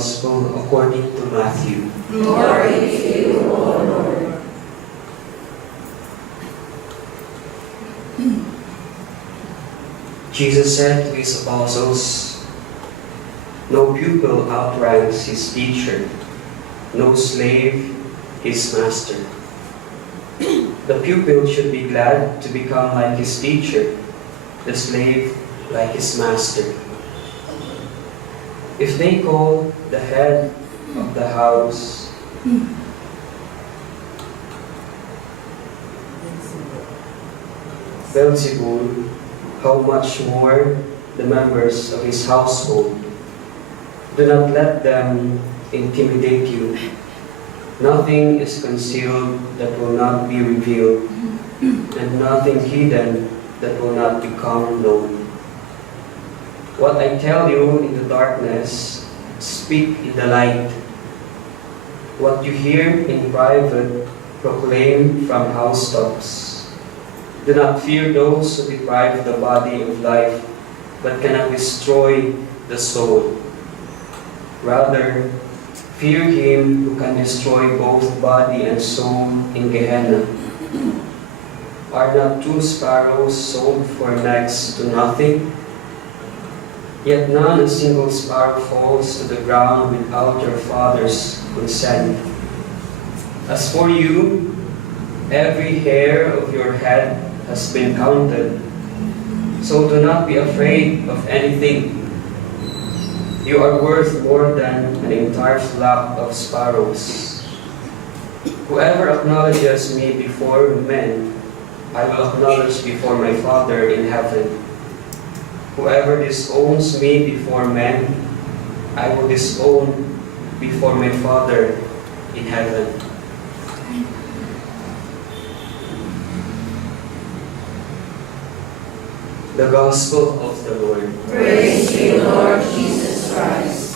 Gospel according to Matthew. Glory to you, O Lord. Jesus said to his apostles, "No pupil outranks his teacher, no slave his master. The pupil should be glad to become like his teacher, the slave like his master. If they call the head of the house Beelzebul, how much more the members of his household? Do not let them intimidate you. Nothing is concealed that will not be revealed, and nothing hidden that will not become known. What I tell you in the darkness, speak in the light. What you hear in private, proclaim from housetops. Do not fear those who deprive the body of life, but cannot destroy the soul. Rather, fear him who can destroy both body and soul in Gehenna. Are not 2 sparrows sold for next to nothing? Yet not a single sparrow falls to the ground without your Father's consent. As for you, every hair of your head has been counted. So do not be afraid of anything. You are worth more than an entire flock of sparrows. Whoever acknowledges me before men, I will acknowledge before my Father in heaven. Whoever disowns me before men, I will disown before my Father in heaven." The Gospel of the Lord. Praise to you, Lord Jesus Christ.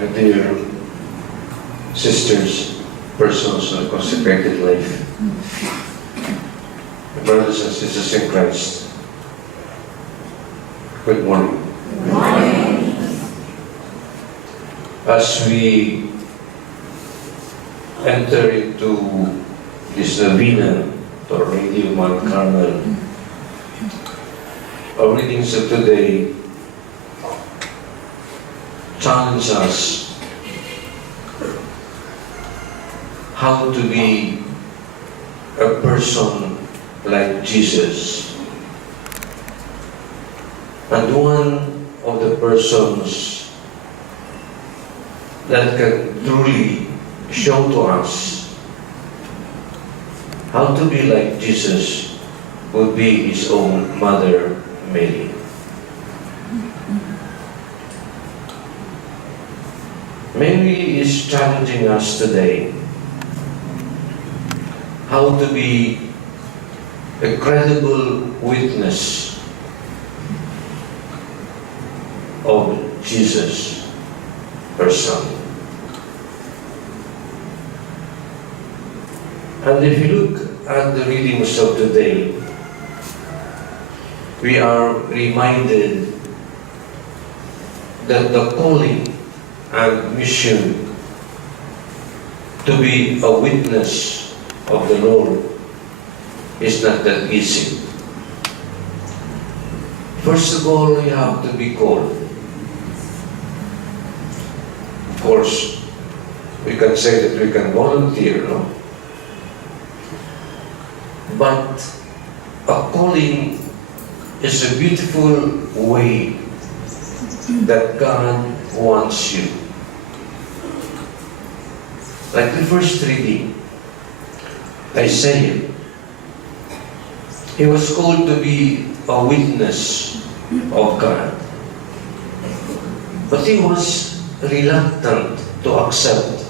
My dear sisters, persons of consecrated life, brothers and sisters in Christ, good morning. Good morning. As we enter into this Novena to our Lady of Mount Carmel, our readings of today challenge us how to be a person like Jesus. And one of the persons that can truly show to us how to be like Jesus would be his own mother, Mary. Mary is challenging us today how to be a credible witness of Jesus, her Son. And if you look at the readings of today, we are reminded that the calling and mission to be a witness of the Lord is not that easy. First of all, we have to be called. Of course, we can say that we can volunteer, no? But a calling is a beautiful way that God wants you. Like the first reading, Isaiah, he was called to be a witness of God. But he was reluctant to accept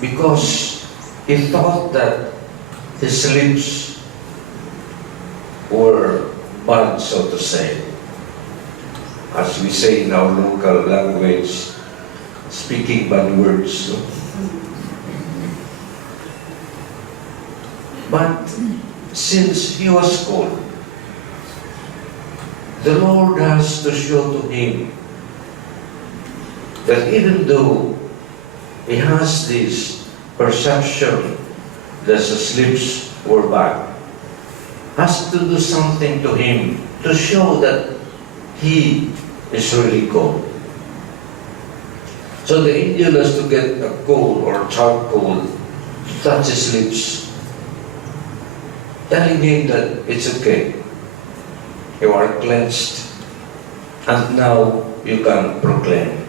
because he thought that his lips were bad, so to say. as we say in our local language, speaking bad words. But since he was called, the Lord has to show to him that even though he has this perception that his lips were bad, has to do something to him to show that he is really called. So the angel has to get a coal or charcoal to touch his lips, telling him that it's okay. You are cleansed, and now you can proclaim.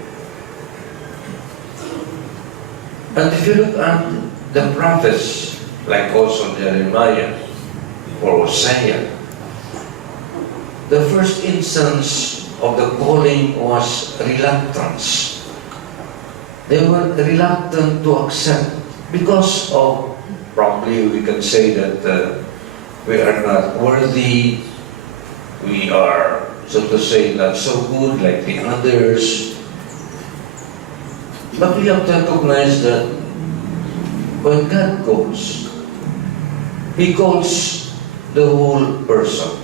And if you look at the prophets, like also Jeremiah or Hosea, the first instance of the calling was reluctance. They were reluctant to accept because of, probably we can say that we are not worthy, we are, so to say, not so good like the others. But we have to recognize that when God calls, He calls the whole person.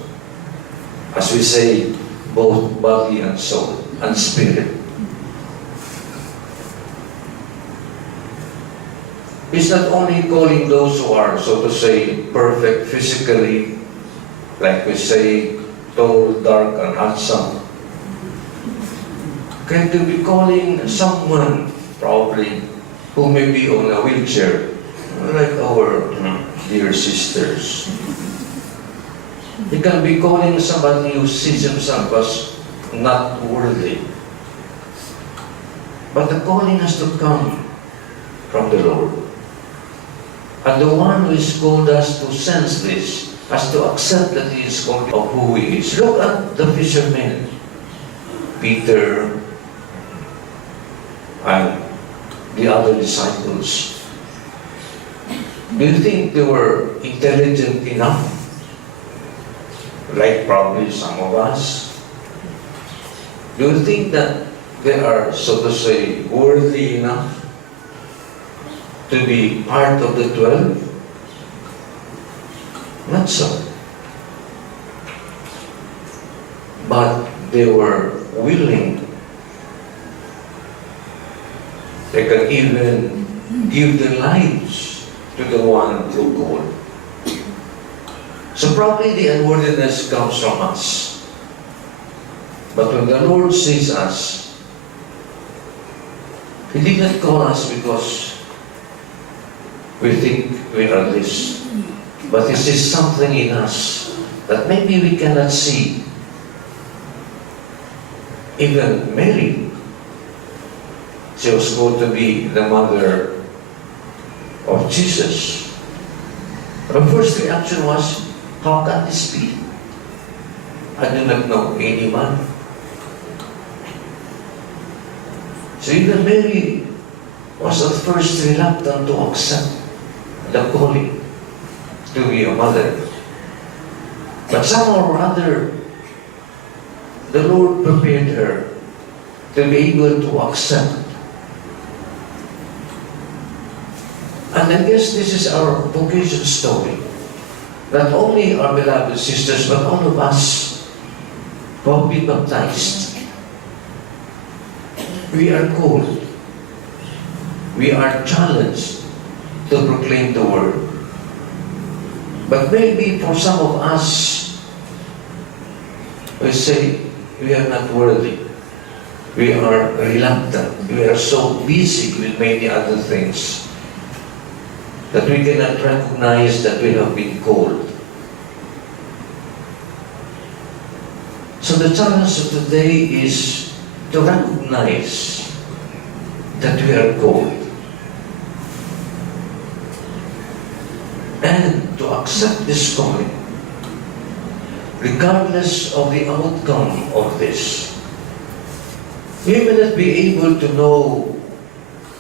As we say, both body and soul and spirit. He's not only calling those who are, so to say, perfect physically, like we say, tall, dark, and handsome. Can to be calling someone, probably, who may be on a wheelchair, like our dear sisters. He can be calling somebody who sees himself as not worthy. But the calling has to come from the Lord. And the one who is called us to sense this, has to accept that he is called of who he is. Look at the fishermen, Peter and the other disciples. Do you think they were intelligent enough? Like probably some of us. Do you think that they are, so to say, worthy enough to be part of the 12? Not so. But they were willing. They can even give their lives to the one who called. So probably the unworthiness comes from us. But when the Lord sees us, He didn't call us because we think we are this. But He sees something in us that maybe we cannot see. Even Mary, she was going to be the mother of Jesus. Her first reaction was, how can this be? I do not know any man. So even Mary was at first reluctant to accept the calling to be a mother. But somehow or other, the Lord prepared her to be able to accept. And I guess this is our vocation story. Not only our beloved sisters, but all of us who have been baptized. We are called. We are challenged to proclaim the word. But maybe for some of us, we say, we are not worthy. We are reluctant. We are so busy with many other things that we cannot recognize that we have been called. So the challenge of today is to recognize that we are called and to accept this calling, regardless of the outcome of this. We may not be able to know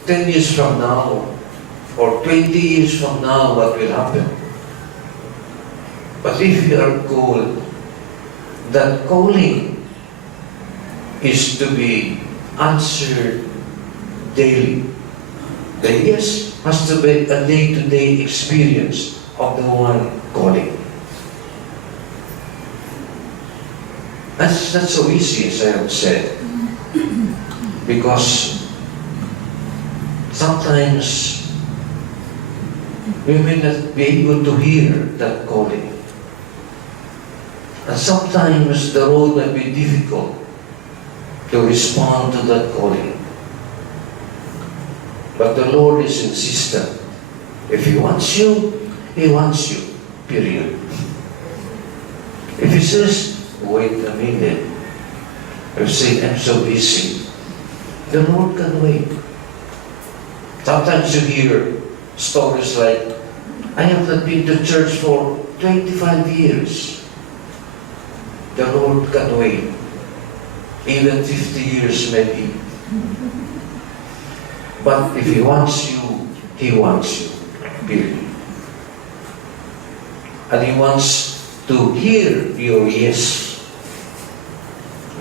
10 years from now or 20 years from now what will happen. But if you are called, that calling is to be answered daily. The yes has to be a day-to-day experience of the one calling. That's not so easy, as I have said, because sometimes we may not be able to hear that calling. And sometimes the road may be difficult to respond to that calling. But the Lord is insistent. If He wants you, He wants you. Period. If He says, wait a minute, if you say, I'm so busy, the Lord can wait. Sometimes you hear stories like, I have not been to church for 25 years. The Lord can wait. Even 50 years maybe. But if He wants you, He wants you. Period. And He wants to hear your yes.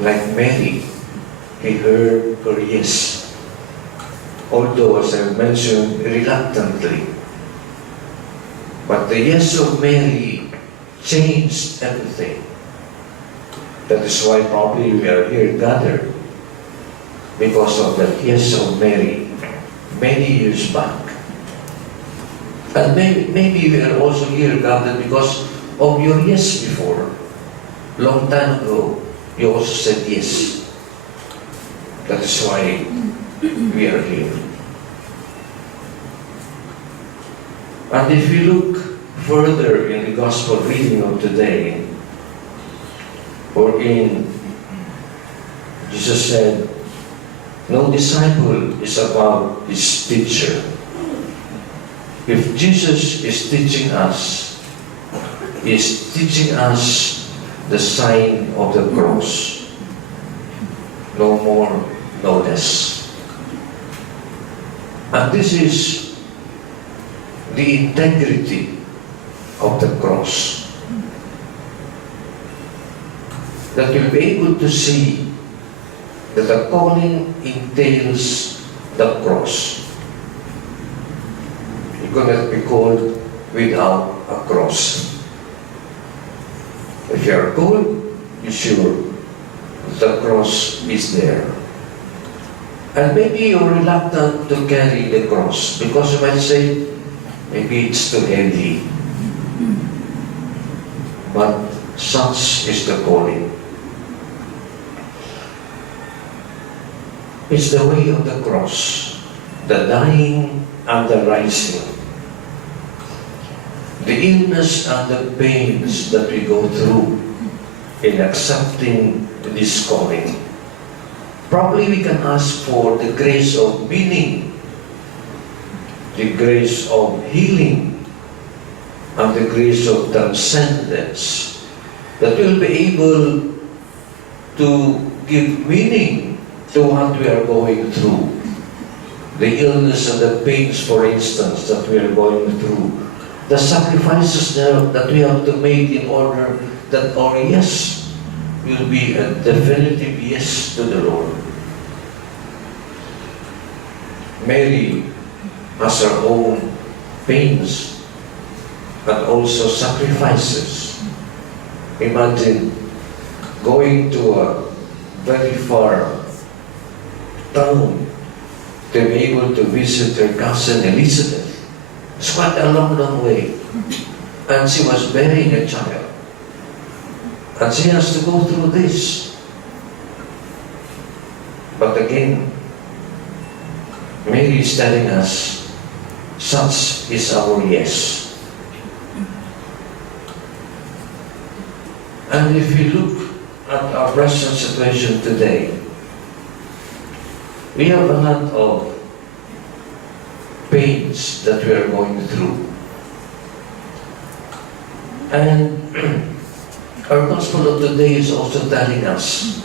Like Mary, He heard her yes. Although, as I mentioned, reluctantly. But the yes of Mary changed everything. That is why probably we are here gathered, because of that yes of Mary many years back. And maybe we are also here gathered because of your yes before. Long time ago, you also said yes. That is why we are here. And if you look further in the Gospel reading of today, wherein Jesus said, no disciple is above his teacher. If Jesus is teaching us, He is teaching us the sign of the cross. No more, no less. And this is the integrity of the cross. That you'll be able to see that the calling entails the cross. You cannot be called without a cross. If you are called, be sure the cross is there. And maybe you're reluctant to carry the cross because you might say, maybe it's too heavy. But such is the calling. It's the way of the cross, the dying and the rising, the illness and the pains that we go through in accepting this calling. Probably we can ask for the grace of meaning, the grace of healing, and the grace of transcendence, that we'll be able to give meaning to what we are going through. The illness and the pains, for instance, that we are going through. The sacrifices that we have to make in order that our yes will be a definitive yes to the Lord. Mary has her own pains and also sacrifices. Imagine going to a very far town to be able to visit her cousin Elizabeth. It's quite a long, long way. And she was bearing a child. And she has to go through this. But again, Mary is telling us, such is our yes. And if you look at our present situation today, we have a lot of pains that we are going through. And our gospel of today is also telling us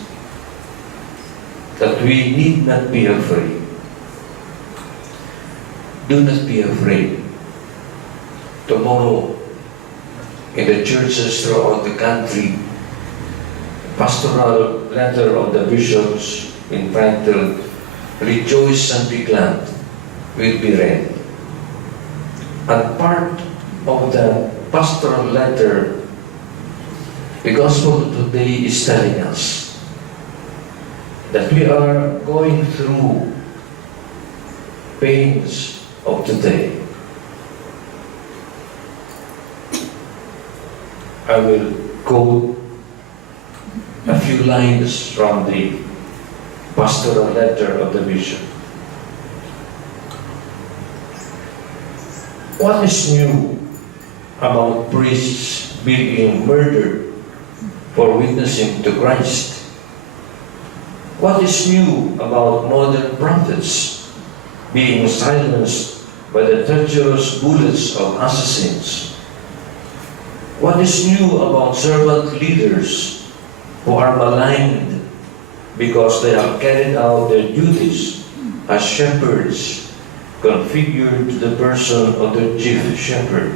that we need not be afraid. Do not be afraid. Tomorrow, in the churches throughout the country, pastoral letter of the bishops entitled Rejoice and Be Glad will be read. And part of the pastoral letter, the Gospel today is telling us that we are going through pains of today. I will quote a few lines from the pastoral letter of the bishop. What is new about priests being murdered for witnessing to Christ? What is new about modern prophets being silenced by the treacherous bullets of assassins? What is new about servant leaders who are maligned because they have carried out their duties as shepherds configured to the person of the chief shepherd?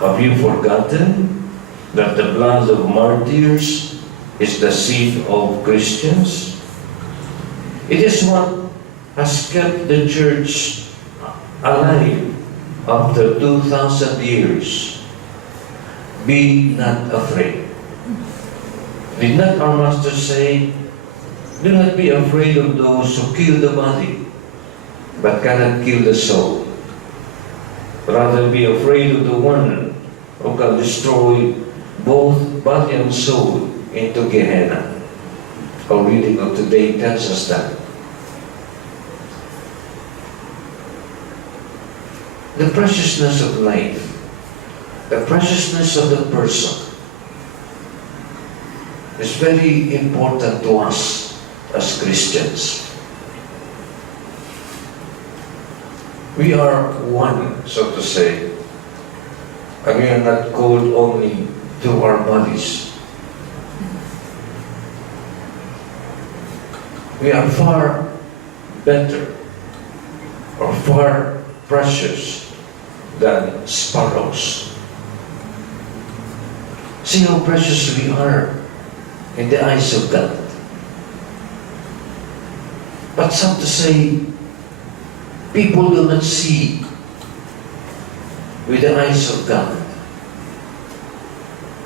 Have you forgotten that the blood of martyrs is the seed of Christians? It is what has kept the church alive after 2,000 years. Be not afraid. Did not our Master say, do not be afraid of those who kill the body, but cannot kill the soul. Rather be afraid of the one who can destroy both body and soul into Gehenna. Our reading of today tells us that. The preciousness of life, the preciousness of the person is very important to us as Christians. We are one, so to say, and we are not called only to our bodies. We are far better or far precious than sparrows. See how precious we are in the eyes of God. But some to say, people do not see with the eyes of God.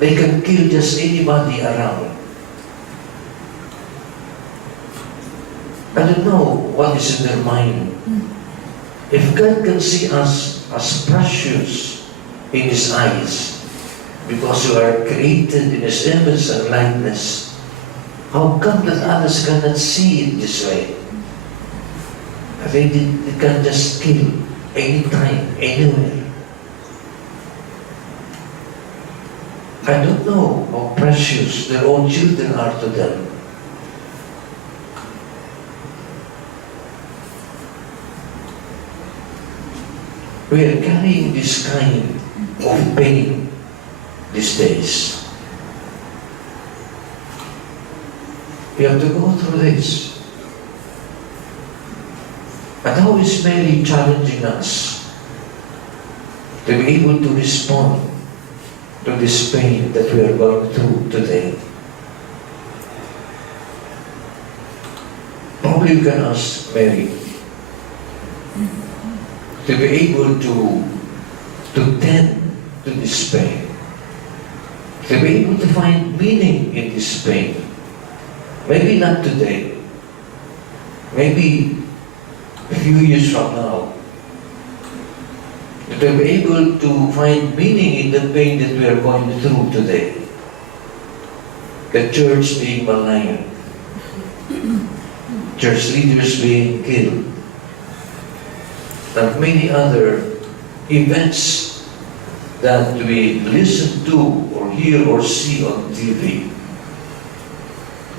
They can kill just anybody around. I don't know what is in their mind. If God can see us as precious in His eyes, because we are created in His image and likeness, how come that others cannot see it this way? They can just kill anytime, anywhere. I don't know how precious their own children are to them. We are carrying this kind of pain these days. We have to go through this. And how is Mary challenging us to be able to respond to this pain that we are going through today? Probably you can ask Mary to be able to tend to this pain, to be able to find meaning in this pain. Maybe not today, maybe a few years from now, to be able to find meaning in the pain that we are going through today. The church being maligned, church leaders being killed, and many other events that we listen to or hear or see on TV.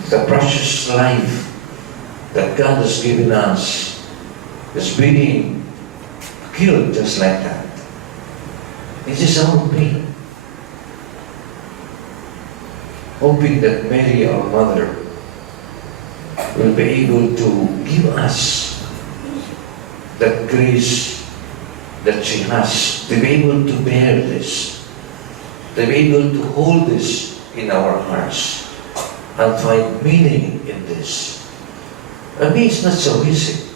The precious life that God has given us is being killed just like that. It is our pain. Hoping that Mary, our mother, will be able to give us that grace that she has, to be able to bear this, to be able to hold this in our hearts and find meaning in this. I mean, it's not so easy.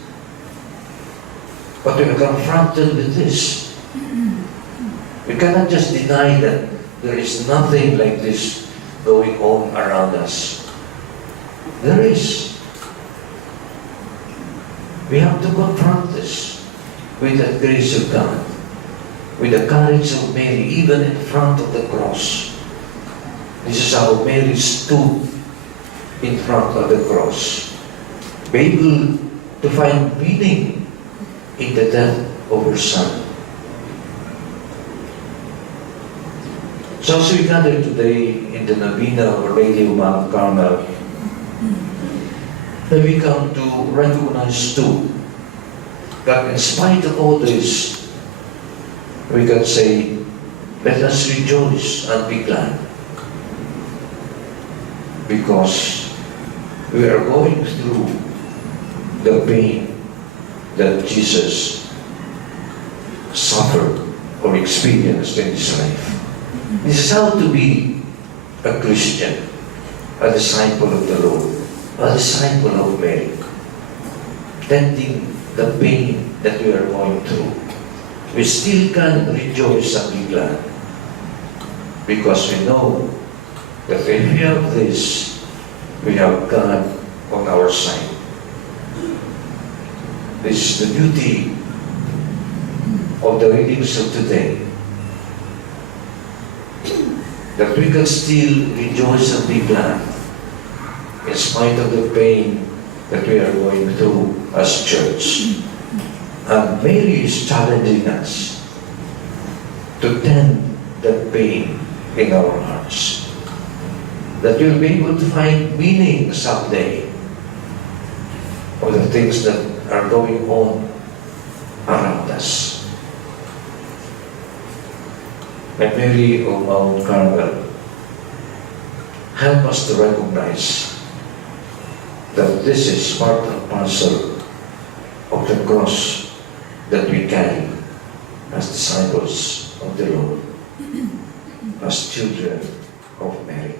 But we are confronted with this. We cannot just deny that there is nothing like this going on around us. There is. We have to confront this with the grace of God, with the courage of Mary, even in front of the cross. This is how Mary stood in front of the cross, be able to find meaning in the death of her son. So as we gather today in the Novena of Our Lady of Mount Carmel, then we come to recognize too that in spite of all this, we can say, let us rejoice and be glad, because we are going through the pain that Jesus suffered or experienced in his life. This is how to be a Christian, a disciple of the Lord, a disciple of Mary, tending the pain that we are going through. We still can rejoice and be glad, because we know that if we have this, we have God on our side. This is the beauty of the readings of today, that we can still rejoice and be glad in spite of the pain that we are going through as church. And Mary is challenging us to tend that pain in our hearts, that we'll be able to find meaning someday of the things that are going on around us. Like Mary of Mount Carmel, help us to recognize that this is part and parcel of the cross that we carry as disciples of the Lord, as children of Mary.